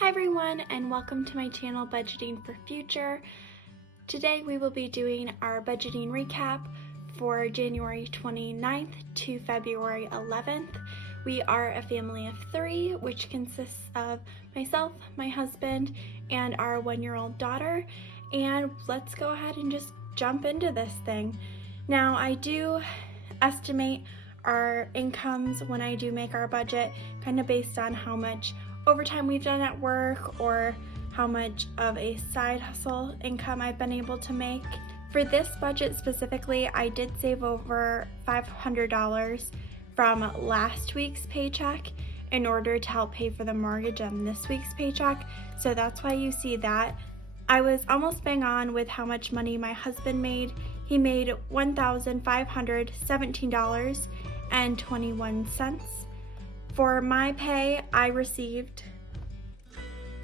Hi everyone, and welcome to my channel Budgeting for Future. Today we will be doing our budgeting recap for January 29th to February 11th. We are a family of 3, which consists of myself, my husband, and our 1-year-old daughter. And let's go ahead and just jump into this thing. Now, I do estimate our incomes when I do make our budget, kind of based on how much overtime we've done at work or how much of a side hustle income I've been able to make. For this budget specifically, I did save over $500 from last week's paycheck in order to help pay for the mortgage on this week's paycheck, so that's why you see that. I was almost bang on with how much money my husband made. He made $1,517.21. For my pay, I received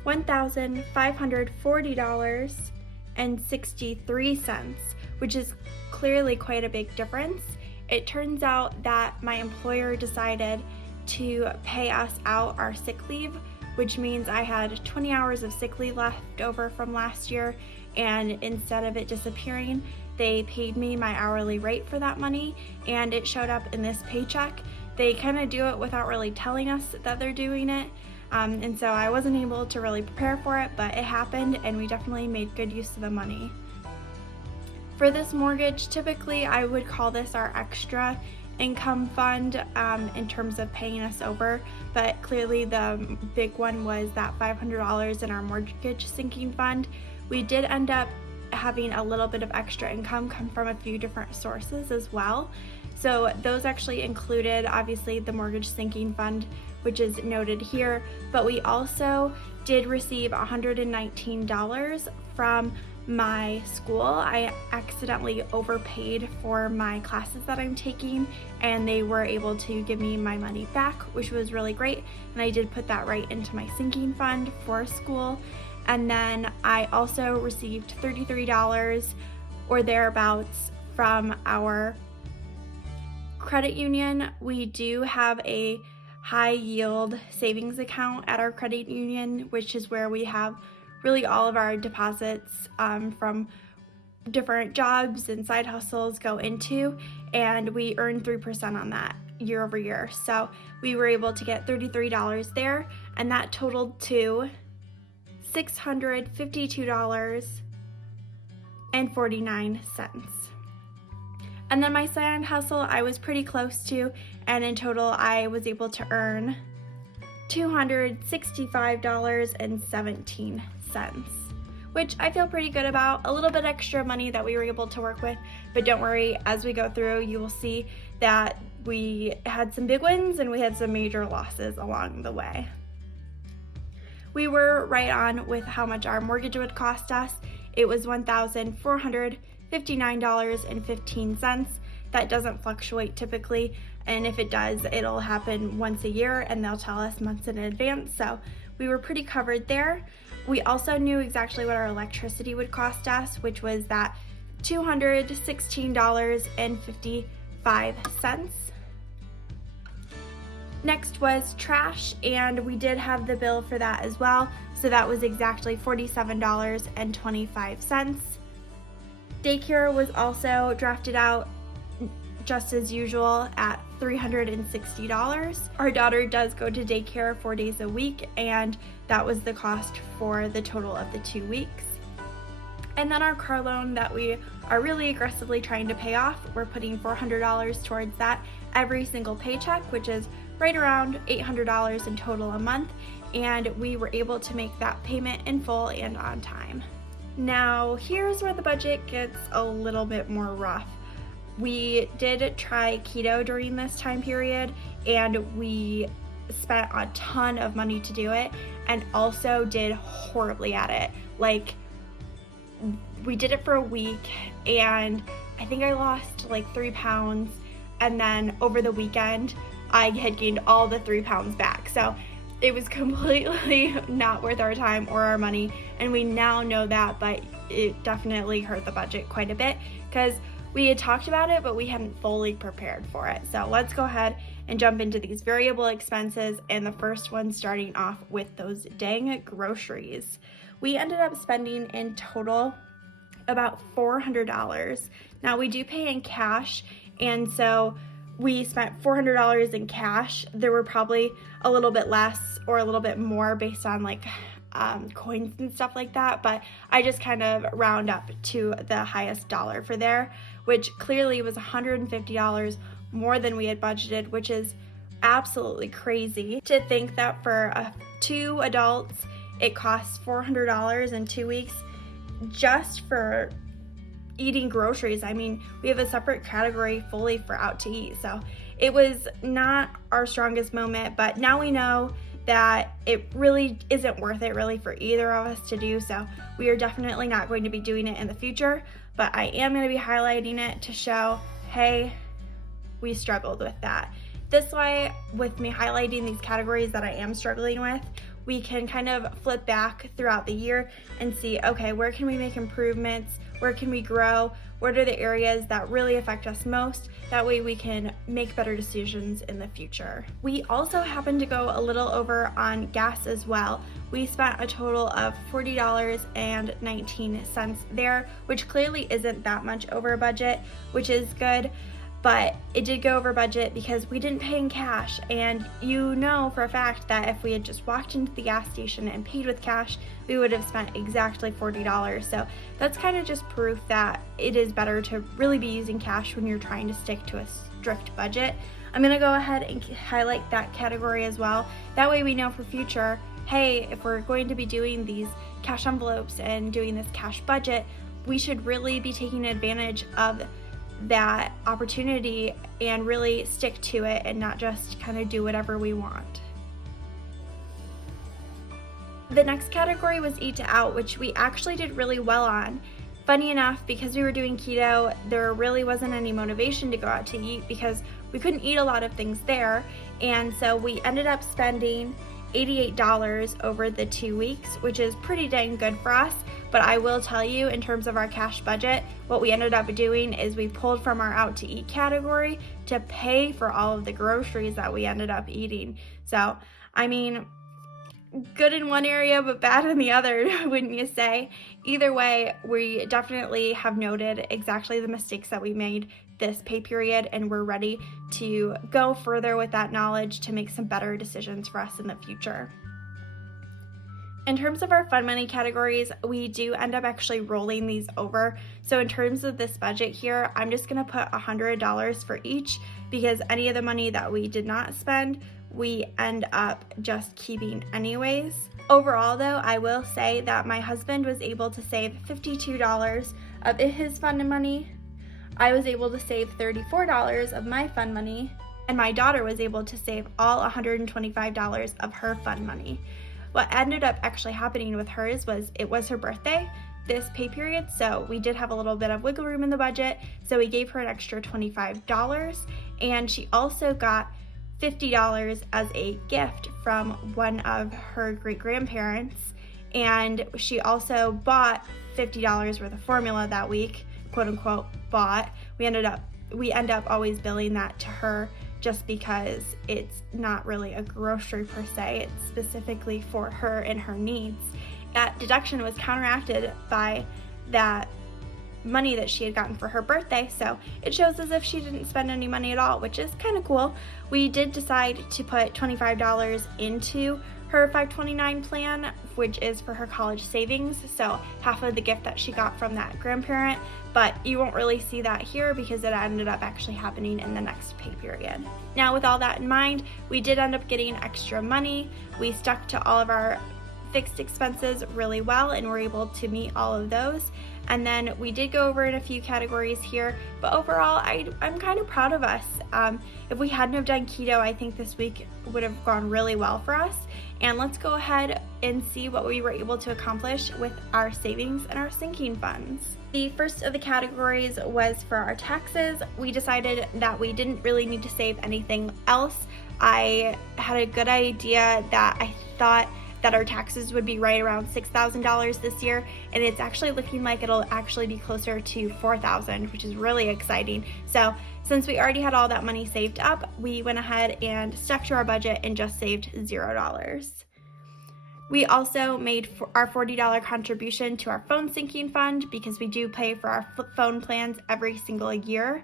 $1,540.63, which is clearly quite a big difference. It turns out that my employer decided to pay us out our sick leave, which means I had 20 hours of sick leave left over from last year, and instead of it disappearing, they paid me my hourly rate for that money, and it showed up in this paycheck. They kind of do it without really telling us that they're doing it, and so I wasn't able to really prepare for it, but it happened, and we definitely made good use of the money. For this mortgage, typically I would call this our extra income fund in terms of paying us over, but clearly the big one was that $500 in our mortgage sinking fund. We did end up having a little bit of extra income come from a few different sources as well. So those actually included obviously the mortgage sinking fund, which is noted here, but we also did receive $119 from my school. I accidentally overpaid for my classes that I'm taking, and they were able to give me my money back, which was really great, and I did put that right into my sinking fund for school. And then I also received $33 or thereabouts from our credit union. We do have a high yield savings account at our credit union, which is where we have really all of our deposits from different jobs and side hustles go into, and we earn 3% on that year over year. So we were able to get $33 there, and that totaled to $652.49. And then my side hustle I was pretty close to, and in total I was able to earn $265.17, which I feel pretty good about. A little bit extra money that we were able to work with, but don't worry, as we go through you will see that we had some big wins and we had some major losses along the way. We were right on with how much our mortgage would cost us. It was $1,459.15. That doesn't fluctuate typically, and if it does, it'll happen once a year, and they'll tell us months in advance, so we were pretty covered there. We also knew exactly what our electricity would cost us, which was that $216.55. Next was trash, and we did have the bill for that as well, so that was exactly $47.25. Daycare was also drafted out just as usual at $360. Our daughter does go to daycare 4 days a week, and that was the cost for the total of the 2 weeks. And then our car loan that we are really aggressively trying to pay off, we're putting $400 towards that every single paycheck, which is right around $800 in total a month, and we were able to make that payment in full and on time. Now here's where the budget gets a little bit more rough. We did try keto during this time period, and we spent a ton of money to do it, and also did horribly at it. Like, we did it for a week, and I think I lost like 3 pounds, and then over the weekend I had gained all the 3 pounds back. So it was completely not worth our time or our money, and we now know that, but it definitely hurt the budget quite a bit because we had talked about it, but we hadn't fully prepared for it. So let's go ahead and jump into these variable expenses, and the first one starting off with those dang groceries. We ended up spending in total about $400. Now we do pay in cash, and so we spent $400 in cash. There were probably a little bit less or a little bit more based on like coins and stuff like that, but I just kind of round up to the highest dollar for there, which clearly was $150 more than we had budgeted, which is absolutely crazy to think that for two adults it costs $400 in 2 weeks just for eating groceries. I mean, we have a separate category fully for out to eat, so it was not our strongest moment, but now we know that it really isn't worth it really for either of us to do, so we are definitely not going to be doing it in the future, but I am going to be highlighting it to show, hey, we struggled with that. This way, with me highlighting these categories that I am struggling with, we can kind of flip back throughout the year and see, okay, where can we make improvements? Where can we grow? What are the areas that really affect us most? That way we can make better decisions in the future. We also happen to go a little over on gas as well. We spent a total of $40.19 there, which clearly isn't that much over budget, which is good. But it did go over budget because we didn't pay in cash, and you know for a fact that if we had just walked into the gas station and paid with cash, we would have spent exactly $40. So that's kind of just proof that it is better to really be using cash when you're trying to stick to a strict budget. I'm gonna go ahead and highlight that category as well. That way we know for future, hey, if we're going to be doing these cash envelopes and doing this cash budget, we should really be taking advantage of that opportunity and really stick to it and not just kind of do whatever we want. The next category was eat out, which we actually did really well on. Funny enough, because we were doing keto, there really wasn't any motivation to go out to eat because we couldn't eat a lot of things there, and so we ended up spending $88 over the 2 weeks, which is pretty dang good for us. But I will tell you, in terms of our cash budget, what we ended up doing is we pulled from our out to eat category to pay for all of the groceries that we ended up eating. So, I mean, good in one area but bad in the other, wouldn't you say? Either way, we definitely have noted exactly the mistakes that we made this pay period, and we're ready to go further with that knowledge to make some better decisions for us in the future. In terms of our fun money categories, we do end up actually rolling these over. So in terms of this budget here, I'm just gonna put $100 for each because any of the money that we did not spend, we end up just keeping anyways. Overall though, I will say that my husband was able to save $52 of his fun money. I was able to save $34 of my fun money, and my daughter was able to save all $125 of her fun money. What ended up actually happening with hers was it was her birthday this pay period, so we did have a little bit of wiggle room in the budget, so we gave her an extra $25, and she also got $50 as a gift from one of her great-grandparents, and she also bought $50 worth of formula that week, quote-unquote bought. We end up always billing that to her just because it's not really a grocery per se, it's specifically for her and her needs. That deduction was counteracted by that money that she had gotten for her birthday, so it shows as if she didn't spend any money at all, which is kind of cool. We did decide to put $25 into her 529 plan, which is for her college savings, so half of the gift that she got from that grandparent, but you won't really see that here because it ended up actually happening in the next pay period. Now, with all that in mind, we did end up getting extra money. We stuck to all of our fixed expenses really well and were able to meet all of those. And then we did go over in a few categories here, but overall, I'm kind of proud of us. If we hadn't have done keto, I think this week would have gone really well for us. And let's go ahead and see what we were able to accomplish with our savings and our sinking funds. The first of the categories was for our taxes. We decided that we didn't really need to save anything else. I had a good idea that I thought that our taxes would be right around $6,000 this year, and it's actually looking like it'll actually be closer to $4,000, which is really exciting. So Since we already had all that money saved up, we went ahead and stuck to our budget and just saved $0. We also made our $40 contribution to our phone syncing fund because we do pay for our phone plans every single year,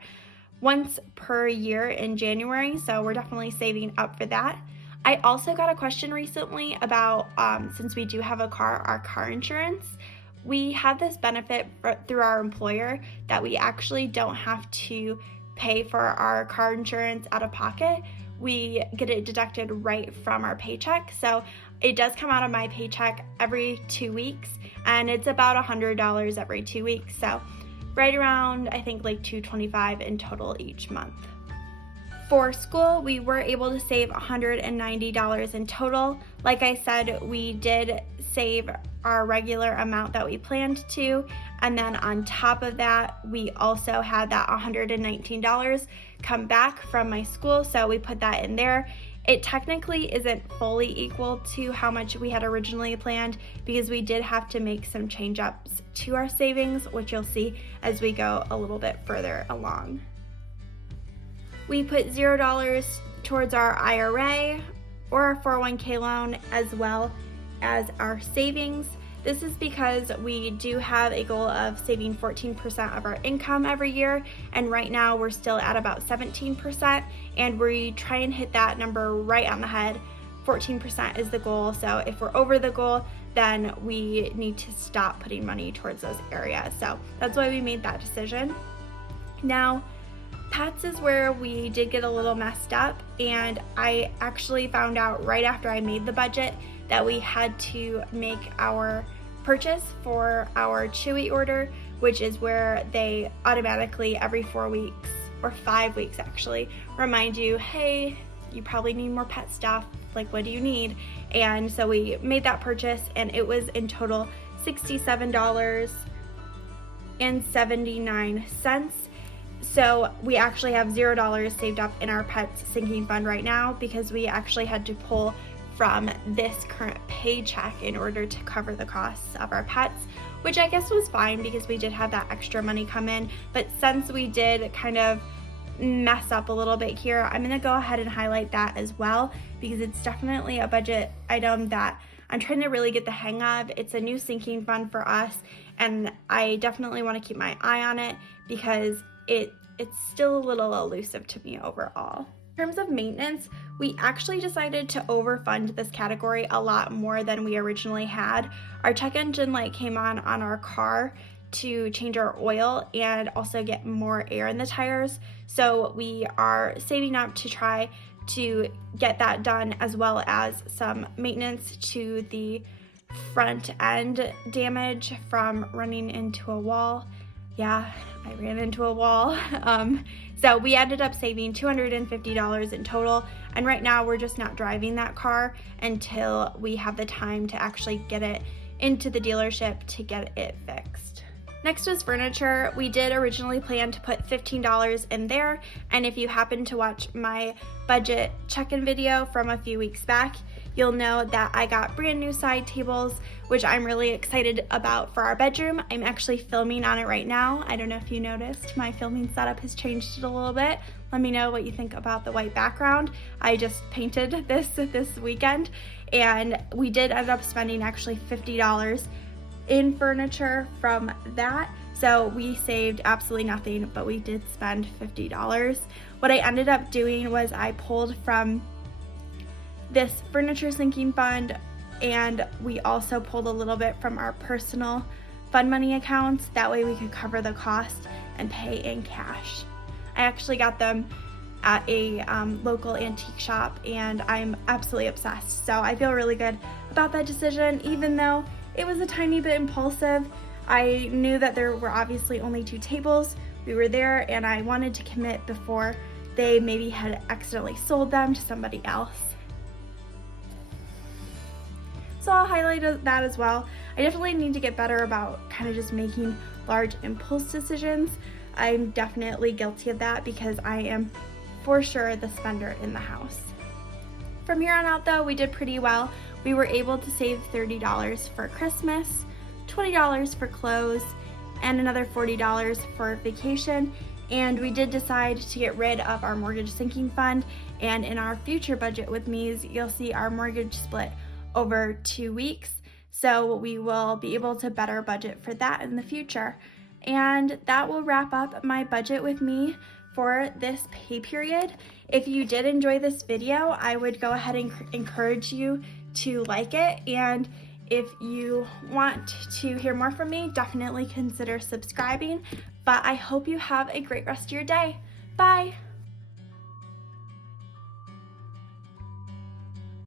once per year in January, so we're definitely saving up for that. I also got a question recently about, since we do have a car, our car insurance. We have this benefit through our employer that we actually don't have to pay for our car insurance out of pocket. We get it deducted right from our paycheck. So it does come out of my paycheck every 2 weeks, and it's about $100 every 2 weeks. So right around, I think like $225 in total each month. For school, we were able to save $190 in total. Like I said, we did save our regular amount that we planned to, and then on top of that, we also had that $119 come back from my school, so we put that in there. It technically isn't fully equal to how much we had originally planned because we did have to make some change ups to our savings, which you'll see as we go a little bit further along. We put $0 towards our IRA or our 401k loan, as well as our savings. This is because we do have a goal of saving 14% of our income every year, and right now we're still at about 17%, and we try and hit that number right on the head. 14% is the goal, so if we're over the goal, then we need to stop putting money towards those areas. So that's why we made that decision. Now, pets is where we did get a little messed up, and I actually found out right after I made the budget that we had to make our purchase for our Chewy order, which is where they automatically every 4 weeks, or 5 weeks actually, remind you, hey, you probably need more pet stuff, like what do you need? And so we made that purchase, and it was in total $67.79. So we actually have $0 saved up in our pets sinking fund right now because we actually had to pull from this current paycheck in order to cover the costs of our pets, which I guess was fine because we did have that extra money come in. But since we did kind of mess up a little bit here, I'm gonna go ahead and highlight that as well because it's definitely a budget item that I'm trying to really get the hang of. It's a new sinking fund for us, and I definitely want to keep my eye on it because it's still a little elusive to me overall. In terms of maintenance, we actually decided to overfund this category a lot more than we originally had. Our check engine light came on our car to change our oil and also get more air in the tires. So we are saving up to try to get that done, as well as some maintenance to the front end damage from running into a wall. Yeah, I ran into a wall. So we ended up saving $250 in total, and right now we're just not driving that car until we have the time to actually get it into the dealership to get it fixed. Next was furniture. We did originally plan to put $15 in there, and if you happen to watch my budget check-in video from a few weeks back, you'll know that I got brand new side tables, which I'm really excited about for our bedroom. I'm actually filming on it right now. I don't know if you noticed, my filming setup has changed it a little bit. Let me know what you think about the white background. I just painted this weekend, and we did end up spending actually $50 in furniture from that. So we saved absolutely nothing, but we did spend $50. What I ended up doing was I pulled from this furniture sinking fund, and we also pulled a little bit from our personal fund money accounts. That way we could cover the cost and pay in cash. I actually got them at a local antique shop, and I'm absolutely obsessed. So I feel really good about that decision, even though it was a tiny bit impulsive. I knew that there were obviously only 2 tables. We were there, and I wanted to commit before they maybe had accidentally sold them to somebody else. So I'll highlight that as well. I definitely need to get better about kind of just making large impulse decisions. I'm definitely guilty of that because I am for sure the spender in the house. From here on out though, we did pretty well. We were able to save $30 for Christmas, $20 for clothes, and another $40 for vacation. And we did decide to get rid of our mortgage sinking fund, and in our future budget with me's, you'll see our mortgage split over 2 weeks. So we will be able to better budget for that in the future. And that will wrap up my budget with me for this pay period. If you did enjoy this video, I would go ahead and encourage you to like it. And if you want to hear more from me, definitely consider subscribing. But I hope you have a great rest of your day. Bye.